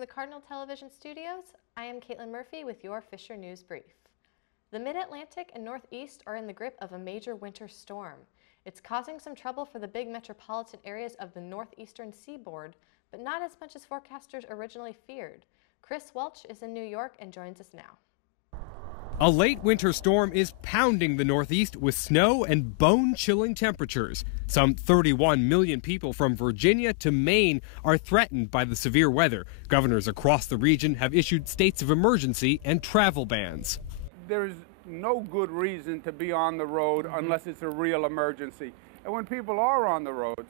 From the Cardinal Television Studios, I am Caitlin Murphy with your Fisher News Brief. The Mid-Atlantic and Northeast are in the grip of a major winter storm. It's causing some trouble for the big metropolitan areas of the northeastern seaboard, but not as much as forecasters originally feared. Chris Welch is in New York and joins us now. A late winter storm is pounding the Northeast with snow and bone-chilling temperatures. Some 31 million people from Virginia to Maine are threatened by the severe weather. Governors across the region have issued states of emergency and travel bans. There's no good reason to be on the road unless it's a real emergency. And when people are on the roads,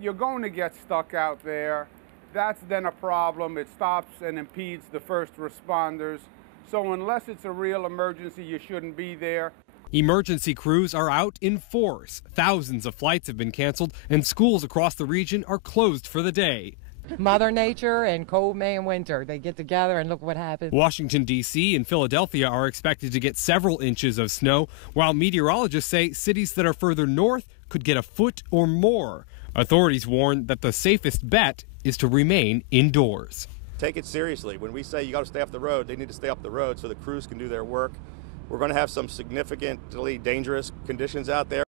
you're going to get stuck out there. That's then a problem. It stops and impedes the first responders. So unless it's a real emergency, you shouldn't be there. Emergency crews are out in force. Thousands of flights have been canceled, and schools across the region are closed for the day. Mother Nature and cold May and winter, they get together and look what happens. Washington, D.C. and Philadelphia are expected to get several inches of snow, while meteorologists say cities that are further north could get a foot or more. Authorities warn that the safest bet is to remain indoors. Take it seriously. When we say you got to stay off the road, they need to stay off the road so the crews can do their work. We're going to have some significantly dangerous conditions out there.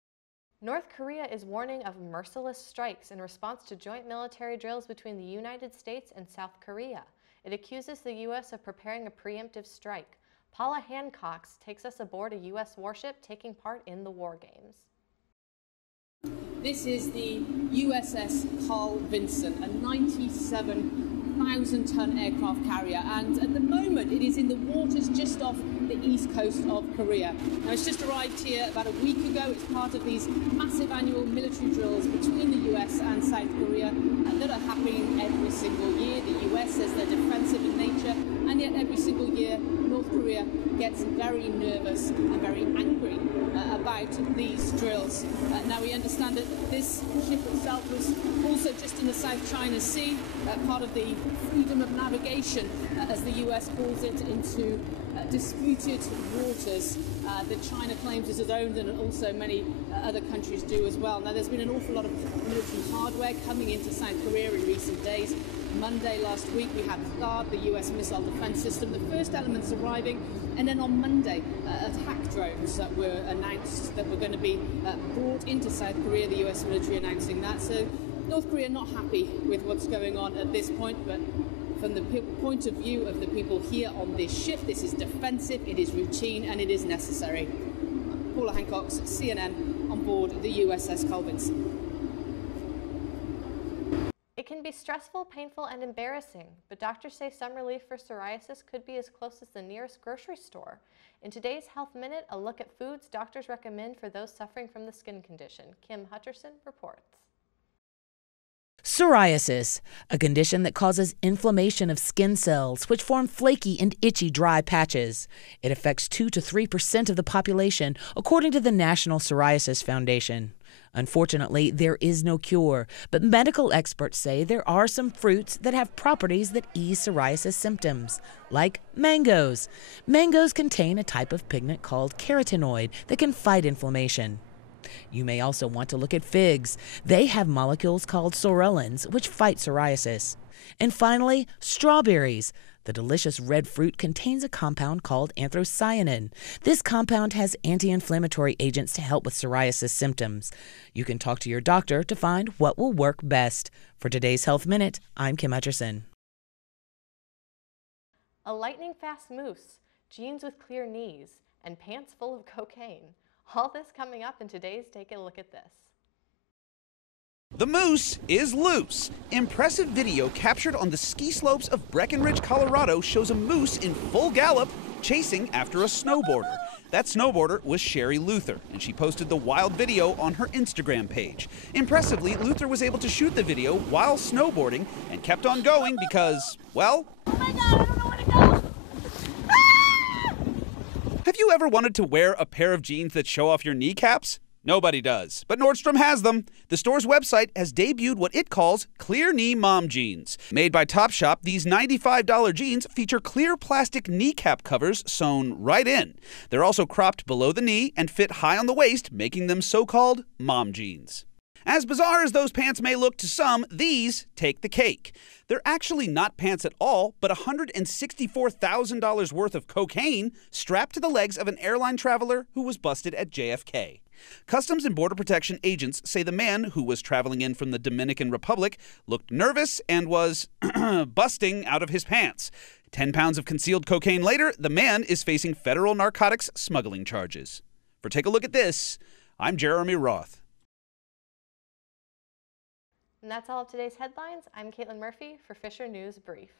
North Korea is warning of merciless strikes in response to joint military drills between the United States and South Korea. It accuses the U.S. of preparing a preemptive strike. Paula Hancock takes us aboard a U.S. warship taking part in the war games. This is the USS Carl Vinson, a 97,000-ton aircraft carrier, and at the moment it is in the waters just off the east coast of Korea. Now, it's just arrived here about a week ago. It's part of these massive annual military drills between the US and South Korea that are happening every single year. The US says they're defensive in nature, and yet every single year North Korea gets very nervous and very angry about these drills. Now, we understand that this ship itself was also just in the South China Sea, part of the freedom of navigation, as the US calls it, into disputed waters that China claims is its own, and also many other countries do as well. Now, there's been an awful lot of military hardware coming into South Korea in recent days. Monday last week we had THAAD, the US missile defense system, the first elements arriving, and then on Monday attack drones that were announced that were going to be brought into South Korea, the US military announcing that. So North Korea not happy with what's going on at this point, but from the point of view of the people here on this ship, this is defensive, it is routine, and it is necessary. Paula Hancock, CNN, on board the USS Carl Vinson. It can be stressful, painful, and embarrassing, but doctors say some relief for psoriasis could be as close as the nearest grocery store. In today's Health Minute, a look at foods doctors recommend for those suffering from the skin condition. Kim Hutcherson reports. Psoriasis, a condition that causes inflammation of skin cells, which form flaky and itchy dry patches. It affects 2 to 3% of the population, according to the National Psoriasis Foundation. Unfortunately, there is no cure, but medical experts say there are some fruits that have properties that ease psoriasis symptoms, like mangoes. Mangoes contain a type of pigment called carotenoid that can fight inflammation. You may also want to look at figs. They have molecules called psorellins, which fight psoriasis. And finally, strawberries. The delicious red fruit contains a compound called anthocyanin. This compound has anti-inflammatory agents to help with psoriasis symptoms. You can talk to your doctor to find what will work best. For today's Health Minute, I'm Kim Hutcherson. A lightning-fast moose, jeans with clear knees, and pants full of cocaine. All this coming up in today's Take a Look at This. The moose is loose. Impressive video captured on the ski slopes of Breckenridge, Colorado shows a moose in full gallop chasing after a snowboarder. That snowboarder was Sherry Luther, and she posted the wild video on her Instagram page. Impressively, Luther was able to shoot the video while snowboarding and kept on going because, well... Oh my God, I don't know where to go! Have you ever wanted to wear a pair of jeans that show off your kneecaps? Nobody does, but Nordstrom has them. The store's website has debuted what it calls clear knee mom jeans. Made by Topshop, these $95 jeans feature clear plastic kneecap covers sewn right in. They're also cropped below the knee and fit high on the waist, making them so-called mom jeans. As bizarre as those pants may look to some, these take the cake. They're actually not pants at all, but $164,000 worth of cocaine strapped to the legs of an airline traveler who was busted at JFK. Customs and Border Protection agents say the man, who was traveling in from the Dominican Republic, looked nervous and was busting out of his pants. 10 pounds of concealed cocaine later, the man is facing federal narcotics smuggling charges. For Take a Look at This, I'm Jeremy Roth. And that's all of today's headlines. I'm Caitlin Murphy for Fisher News Brief.